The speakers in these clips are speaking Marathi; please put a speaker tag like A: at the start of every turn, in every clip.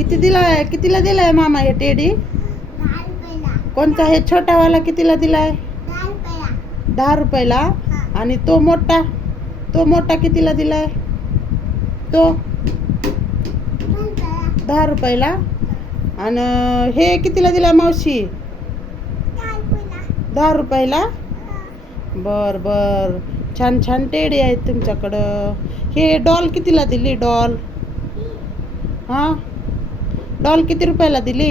A: किती दिलाय कितीला दिलाय मामा हे टेडी? कोणता हे छोटावाला कितीला दिलाय?
B: दहा रुपयाला.
A: दहा रुपयाला आणि तो मोठा? तो मोठा कितीला दिलाय? तो? दहा रुपयाला. आणि हे कितीला दिला मावशी?
B: दहा रुपयाला?
A: बर बर. छान छान टेडी आहेत तुमच्याकडं. हे डॉल कितीला दिली डॉल? हां? डॉल किती रुपयाला दिली?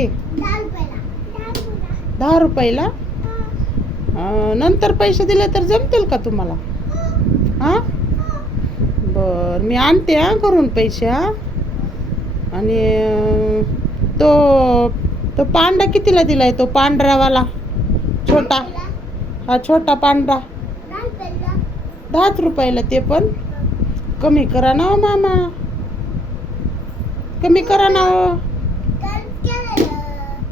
B: दहा रुपयाला?
A: नंतर पैसे दिले तर जमतील का तुम्हाला? हां? बर मी आणते हां करून पैसे हां. आणि तो तो पांडा कितीला दिलाय? तो पांढरावाला छोटा. हा छोटा पांढरा. दहाच रुपयाला ते पण. कमी करा ना हो मामा. कमी करा ना हो.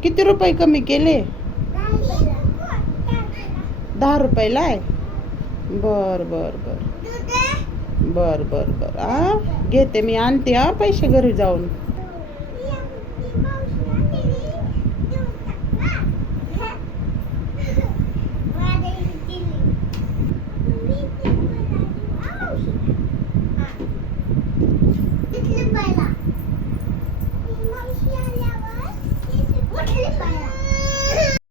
A: किती रुपये कमी केले?
B: दहा रुपयाला
A: आहे? बर बर बर. बर बर बर. आ घेते मी आणते हा पैसे घरी जाऊन. Bye.